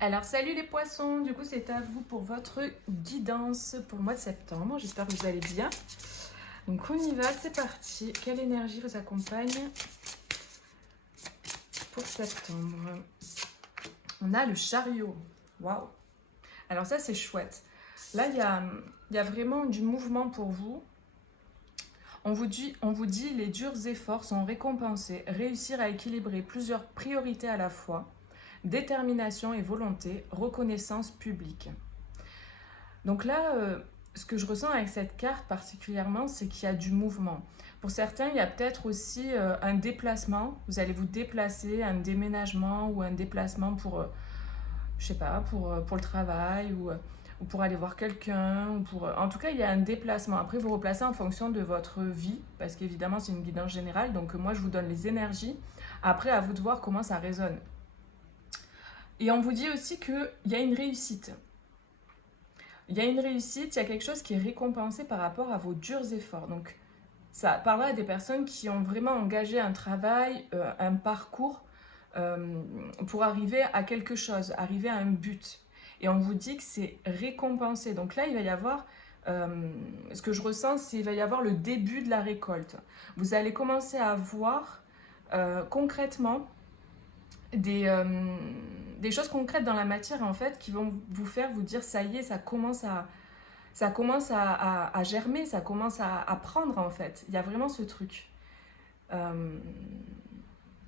Alors salut les poissons, du coup c'est à vous pour votre guidance pour le mois de septembre, j'espère que vous allez bien. Donc on y va, c'est parti. Quelle énergie vous accompagne pour septembre? On a le chariot, waouh. Alors ça c'est chouette. Là il y a vraiment du mouvement pour vous. On vous dit les durs efforts sont récompensés, réussir à équilibrer plusieurs priorités à la fois, détermination et volonté, reconnaissance publique. Donc là, ce que je ressens avec cette carte particulièrement, c'est qu'il y a du mouvement. Pour certains, il y a peut-être aussi un déplacement. Vous allez vous déplacer, un déménagement ou un déplacement pour, je sais pas, pour le travail ou pour aller voir quelqu'un. En tout cas, il y a un déplacement. Après, vous replacez en fonction de votre vie, parce qu'évidemment, c'est une guidance générale. Donc moi, je vous donne les énergies. Après, à vous de voir comment ça résonne. Et on vous dit aussi qu'il y a une réussite. Il y a une réussite, il y a quelque chose qui est récompensé par rapport à vos durs efforts. Donc, ça parlera à des personnes qui ont vraiment engagé un travail, un parcours pour arriver à quelque chose, arriver à un but. Et on vous dit que c'est récompensé. Donc là, il va y avoir, ce que je ressens, c'est qu'il va y avoir le début de la récolte. Vous allez commencer à voir concrètement des choses concrètes dans la matière en fait qui vont vous faire vous dire ça y est, ça commence à germer, ça commence à prendre en fait. Il y a vraiment ce truc. Euh,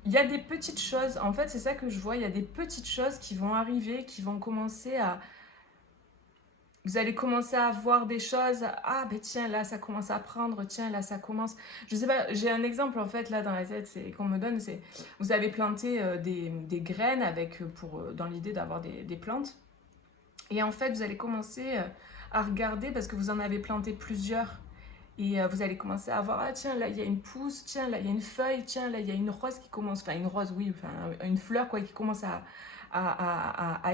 il y a des petites choses, en fait c'est ça que je vois, il y a des petites choses qui vont arriver, qui vont commencer à... Vous allez commencer à voir des choses, ah ben tiens là ça commence à prendre, tiens là ça commence... Je sais pas, j'ai un exemple en fait là dans la tête qu'on me donne, c'est vous avez planté des graines avec, dans l'idée d'avoir des plantes. Et en fait, vous allez commencer à regarder parce que vous en avez planté plusieurs. Et vous allez commencer à voir, ah tiens, là il y a une pousse, tiens, là il y a une feuille, tiens, là il y a une rose qui commence, enfin une rose, oui, enfin une fleur quoi, qui commence à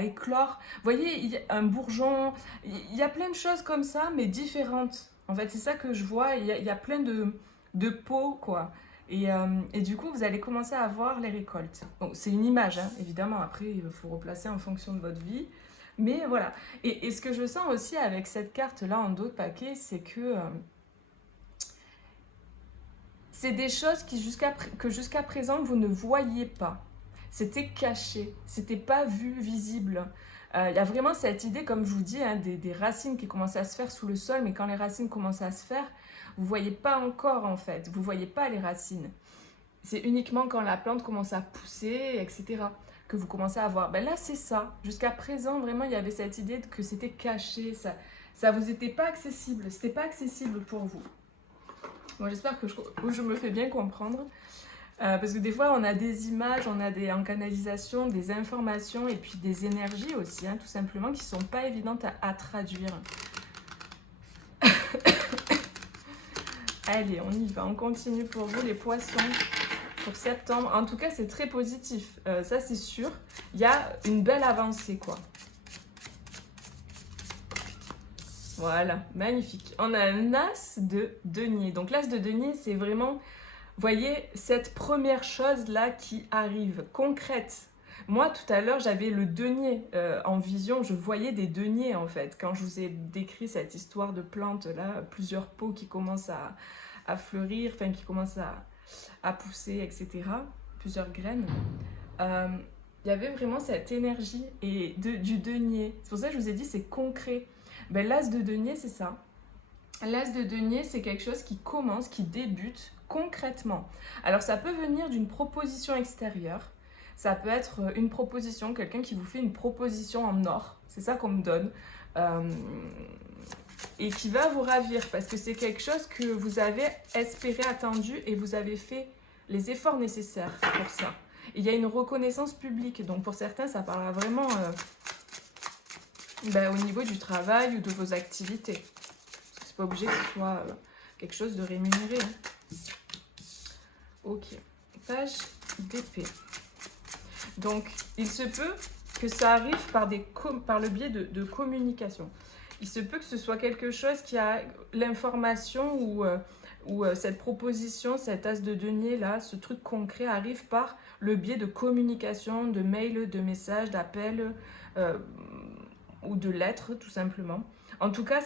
éclore. Vous voyez, il y a un bourgeon, il y a plein de choses comme ça, mais différentes. En fait, c'est ça que je vois, il y a plein de pots, quoi. Et du coup, vous allez commencer à voir les récoltes. Donc, c'est une image, hein, évidemment. Après, il faut replacer en fonction de votre vie. Mais voilà. Et ce que je sens aussi avec cette carte-là en dos de paquet, c'est que c'est des choses que jusqu'à présent, vous ne voyiez pas. C'était caché, c'était pas vu, visible. Il y a vraiment cette idée, comme je vous dis, hein, des racines qui commencent à se faire sous le sol, mais quand les racines commencent à se faire, vous ne voyez pas encore en fait, vous ne voyez pas les racines. C'est uniquement quand la plante commence à pousser, etc., que vous commencez à voir. Ben là, c'est ça. Jusqu'à présent, vraiment, il y avait cette idée que c'était caché, ça vous était pas accessible, c'était pas accessible pour vous. Bon, j'espère que je me fais bien comprendre. Parce que des fois, on a des images, on a en canalisation des informations et puis des énergies aussi, hein, tout simplement, qui ne sont pas évidentes à traduire. Allez, on y va, on continue pour vous les poissons pour septembre. En tout cas, c'est très positif, ça c'est sûr. Il y a une belle avancée, quoi. Voilà, magnifique. On a un as de denier. Donc l'as de denier, c'est vraiment... Voyez, cette première chose-là qui arrive, concrète. Moi, tout à l'heure, j'avais le denier en vision. Je voyais des deniers, en fait. Quand je vous ai décrit cette histoire de plantes-là, plusieurs pots qui commencent à fleurir, enfin, qui commencent à pousser, etc. Plusieurs graines. Euh, Il y avait vraiment cette énergie du denier. C'est pour ça que je vous ai dit, c'est concret. Ben, l'as de denier, c'est ça. L'as de denier, c'est quelque chose qui commence, qui débute concrètement. Alors ça peut venir d'une proposition extérieure, ça peut être une proposition, quelqu'un qui vous fait une proposition en or, c'est ça qu'on me donne, euh, et qui va vous ravir parce que c'est quelque chose que vous avez espéré, attendu et vous avez fait les efforts nécessaires pour ça. Et il y a une reconnaissance publique, donc pour certains ça parlera vraiment au niveau du travail ou de vos activités. C'est pas obligé que ce soit quelque chose de rémunéré. Hein. Ok. Page d'épée. Donc, il se peut que ça arrive par le biais de communication. Il se peut que ce soit quelque chose qui a l'information ou cette proposition, cet as de denier là, ce truc concret arrive par le biais de communication, de mails, de messages, d'appels, euh, ou de l'être tout simplement. En tout cas,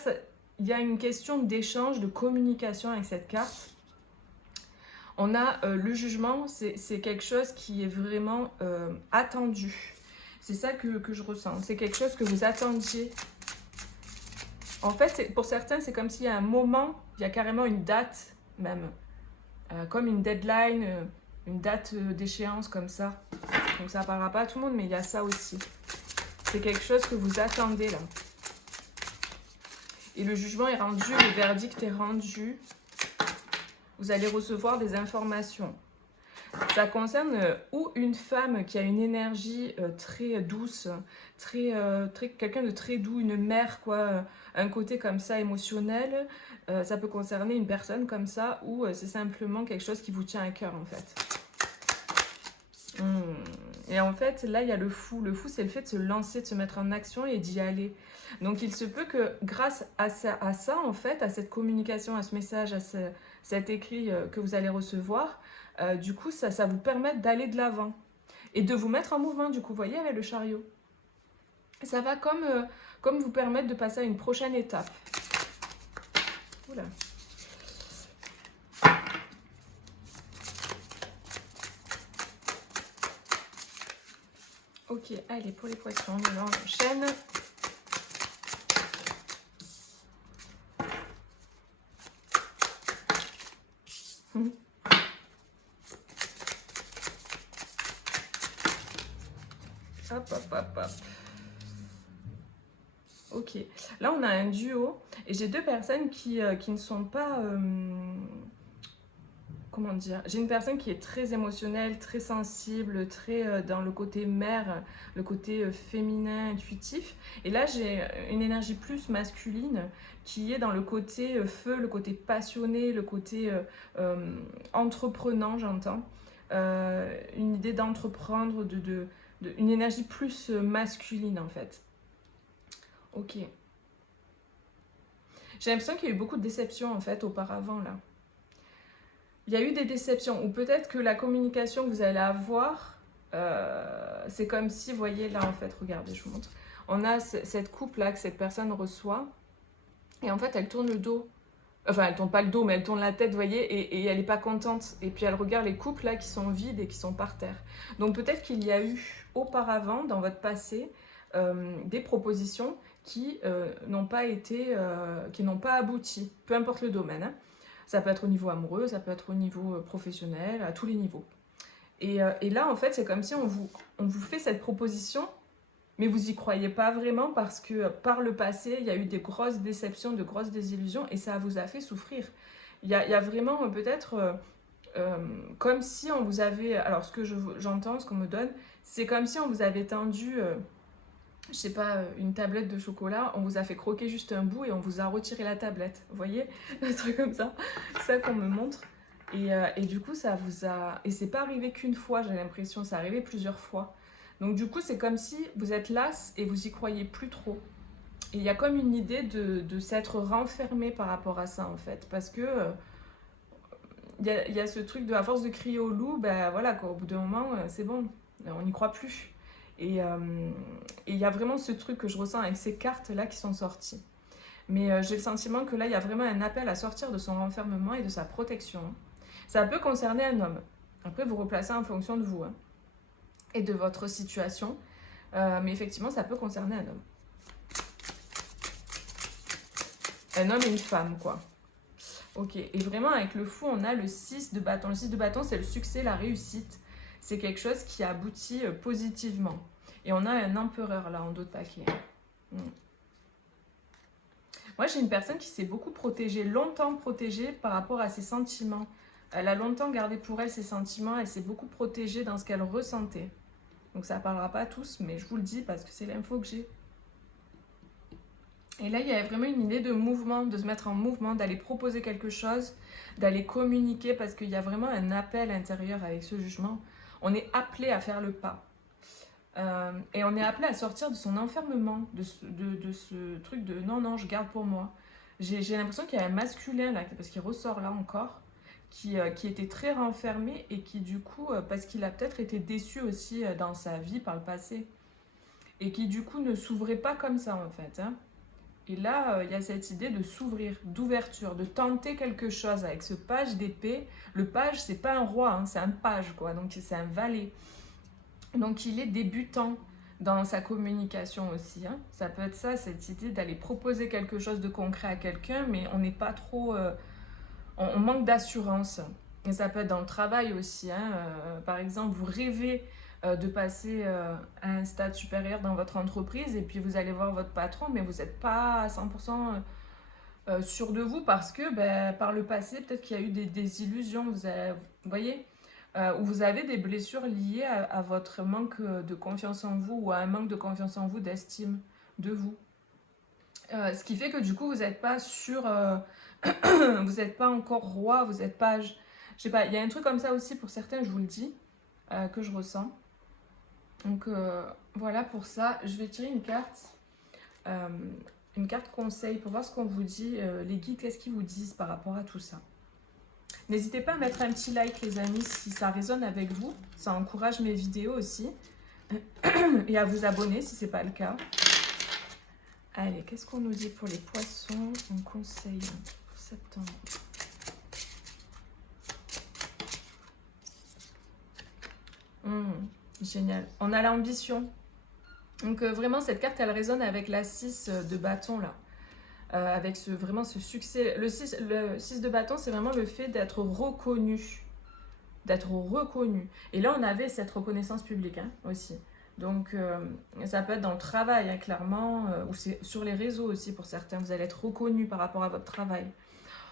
il y a une question d'échange, de communication avec cette carte. On a le jugement, c'est quelque chose qui est vraiment attendu. C'est ça que je ressens. C'est quelque chose que vous attendiez. En fait, pour certains, c'est comme s'il y a un moment, il y a carrément une date même. Comme une deadline, une date d'échéance comme ça. Donc ça ne parlera pas à tout le monde, mais il y a ça aussi. C'est quelque chose que vous attendez là. Et le jugement est rendu, le verdict est rendu. Vous allez recevoir des informations. Ça concerne ou une femme qui a une énergie très douce, quelqu'un de très doux, une mère, quoi, un côté comme ça émotionnel. Ça peut concerner une personne comme ça ou c'est simplement quelque chose qui vous tient à cœur en fait. Et en fait, là, il y a le fou. Le fou, c'est le fait de se lancer, de se mettre en action et d'y aller. Donc, il se peut que grâce à ça, en fait, à cette communication, à ce message, à cet écrit que vous allez recevoir, du coup, ça vous permette d'aller de l'avant et de vous mettre en mouvement, du coup, vous voyez, avec le chariot. Ça va comme vous permettre de passer à une prochaine étape. Oula. Ok, allez, pour les poissons, on enchaîne. Hop, hop, hop, hop. Ok, là on a un duo et j'ai deux personnes qui ne sont pas... comment dire? J'ai une personne qui est très émotionnelle, très sensible, très dans le côté mère, le côté féminin, intuitif. Et là j'ai une énergie plus masculine qui est dans le côté feu, le côté passionné, le côté entreprenant, j'entends. Une idée d'entreprendre, une énergie plus masculine en fait. Ok. J'ai l'impression qu'il y a eu beaucoup de déceptions en fait auparavant là. Il y a eu des déceptions ou peut-être que la communication que vous allez avoir, c'est comme si, vous voyez là en fait, regardez, je vous montre. On a cette coupe là que cette personne reçoit et en fait elle tourne le dos. Enfin, elle tourne pas le dos, mais elle tourne la tête, vous voyez, et elle n'est pas contente. Et puis elle regarde les couples là qui sont vides et qui sont par terre. Donc peut-être qu'il y a eu auparavant, dans votre passé, des propositions qui n'ont pas été, qui n'ont pas abouti, peu importe le domaine. Hein. Ça peut être au niveau amoureux, ça peut être au niveau professionnel, à tous les niveaux. Et là, en fait, c'est comme si on vous fait cette proposition, mais vous y croyez pas vraiment parce que par le passé, il y a eu des grosses déceptions, de grosses désillusions et ça vous a fait souffrir. Il y a vraiment peut-être comme si on vous avait... Alors, ce que j'entends, ce qu'on me donne, c'est comme si on vous avait tendu... je sais pas, une tablette de chocolat, on vous a fait croquer juste un bout et on vous a retiré la tablette. Vous voyez? Un truc comme ça. C'est ça qu'on me montre. Et du coup, ça vous a... Et c'est pas arrivé qu'une fois, j'ai l'impression, c'est arrivé plusieurs fois. Donc du coup, c'est comme si vous êtes lasse et vous y croyez plus trop. Et il y a comme une idée de s'être renfermé par rapport à ça, en fait. Parce que y a ce truc de, à force de crier au loup, ben voilà, quoi, au bout d'un moment, c'est bon, on n'y croit plus. Et il y a vraiment ce truc que je ressens avec ces cartes-là qui sont sorties. Mais j'ai le sentiment que là, il y a vraiment un appel à sortir de son renfermement et de sa protection. Ça peut concerner un homme. Après, vous replacez en fonction de vous hein, et de votre situation. Mais effectivement, ça peut concerner un homme. Un homme et une femme, quoi. Ok. Et vraiment, avec le fou, on a le 6 de bâton. Le 6 de bâton, c'est le succès, la réussite. C'est quelque chose qui aboutit positivement. Et on a un empereur, là, en dos de paquet. Moi, j'ai une personne qui s'est beaucoup protégée, longtemps protégée par rapport à ses sentiments. Elle a longtemps gardé pour elle ses sentiments, elle s'est beaucoup protégée dans ce qu'elle ressentait. Donc ça ne parlera pas à tous, mais je vous le dis parce que c'est l'info que j'ai. Et là, il y avait vraiment une idée de mouvement, de se mettre en mouvement, d'aller proposer quelque chose, d'aller communiquer, parce qu'il y a vraiment un appel intérieur avec ce jugement. On est appelé à faire le pas. Et on est appelé à sortir de son enfermement, de ce truc de non, je garde pour moi. J'ai l'impression qu'il y a un masculin là, parce qu'il ressort là encore, qui était très renfermé et qui du coup, parce qu'il a peut-être été déçu aussi dans sa vie par le passé. et qui du coup ne s'ouvrait pas comme ça en fait. Hein. Et là, il y a cette idée de s'ouvrir, d'ouverture, de tenter quelque chose avec ce page d'épée. Le page, c'est pas un roi, hein, c'est un page, quoi. Donc c'est un valet. Donc il est débutant dans sa communication aussi. Hein. Ça peut être ça, cette idée d'aller proposer quelque chose de concret à quelqu'un, mais on n'est pas trop... on manque d'assurance. Et ça peut être dans le travail aussi. Hein. Par exemple, vous rêvez de passer à un stade supérieur dans votre entreprise et puis vous allez voir votre patron, mais vous n'êtes pas à 100% sûr de vous parce que par le passé, peut-être qu'il y a eu des illusions, vous voyez, ou vous avez des blessures liées à votre manque de confiance en vous ou à un manque de confiance en vous, d'estime de vous. Ce qui fait que du coup, vous n'êtes pas sûr, vous n'êtes pas encore roi, vous n'êtes pas... Je sais pas, il y a un truc comme ça aussi pour certains, je vous le dis, que je ressens. Donc voilà pour ça, je vais tirer une carte conseil pour voir ce qu'on vous dit, les guides, qu'est-ce qu'ils vous disent par rapport à tout ça. N'hésitez pas à mettre un petit like les amis si ça résonne avec vous, ça encourage mes vidéos aussi, et à vous abonner si ce n'est pas le cas. Allez, qu'est-ce qu'on nous dit pour les poissons en conseil pour septembre? Génial. On a l'ambition. Donc vraiment, cette carte, elle résonne avec la 6 de bâton, là. Avec vraiment ce succès. Le 6 de bâton, c'est vraiment le fait d'être reconnu. D'être reconnu. Et là, on avait cette reconnaissance publique hein, aussi. Donc, ça peut être dans le travail, hein, clairement, ou c'est sur les réseaux aussi pour certains. Vous allez être reconnu par rapport à votre travail.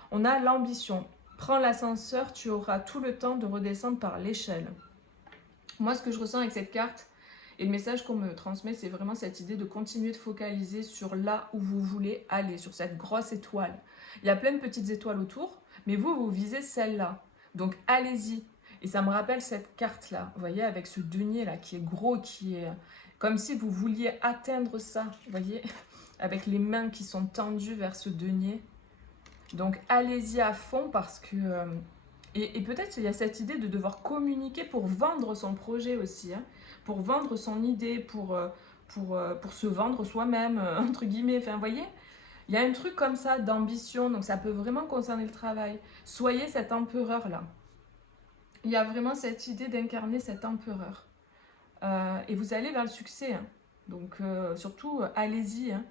On a l'ambition. Prends l'ascenseur, tu auras tout le temps de redescendre par l'échelle. Moi, ce que je ressens avec cette carte et le message qu'on me transmet, c'est vraiment cette idée de continuer de focaliser sur là où vous voulez aller, sur cette grosse étoile. Il y a plein de petites étoiles autour, mais vous visez celle-là. Donc, allez-y. Et ça me rappelle cette carte-là, vous voyez, avec ce denier-là qui est gros, qui est comme si vous vouliez atteindre ça, vous voyez, avec les mains qui sont tendues vers ce denier. Donc, allez-y à fond parce que... Et peut-être il y a cette idée de devoir communiquer pour vendre son projet aussi, hein, pour vendre son idée, pour se vendre soi-même, entre guillemets. Enfin, vous voyez, il y a un truc comme ça d'ambition, donc ça peut vraiment concerner le travail. Soyez cet empereur-là. Il y a vraiment cette idée d'incarner cet empereur. Et vous allez vers le succès. Hein. Donc, surtout, allez-y. Hein.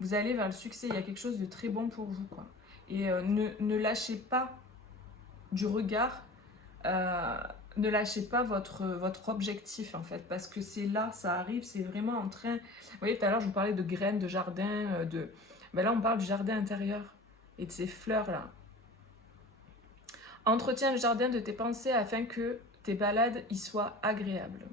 Vous allez vers le succès. Il y a quelque chose de très bon pour vous, quoi. Et ne lâchez pas du regard, ne lâchez pas votre objectif en fait, parce que c'est là, ça arrive, c'est vraiment en train... Vous voyez, tout à l'heure je vous parlais de graines, de jardin, ben là on parle du jardin intérieur et de ces fleurs là. Entretiens le jardin de tes pensées afin que tes balades y soient agréables.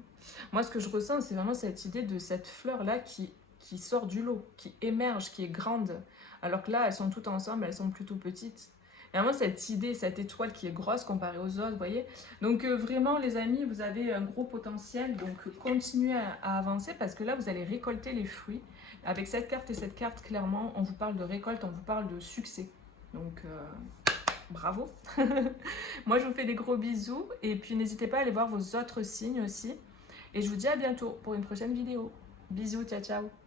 Moi ce que je ressens, c'est vraiment cette idée de cette fleur là qui sort du lot, qui émerge, qui est grande, alors que là elles sont toutes ensemble, elles sont plutôt petites. Et vraiment cette idée, cette étoile qui est grosse comparée aux autres, vous voyez. Donc vraiment les amis, vous avez un gros potentiel, donc continuez à avancer parce que là vous allez récolter les fruits. Avec cette carte et cette carte, clairement, on vous parle de récolte, on vous parle de succès. Donc bravo. Moi je vous fais des gros bisous et puis n'hésitez pas à aller voir vos autres signes aussi. Et je vous dis à bientôt pour une prochaine vidéo. Bisous, ciao ciao.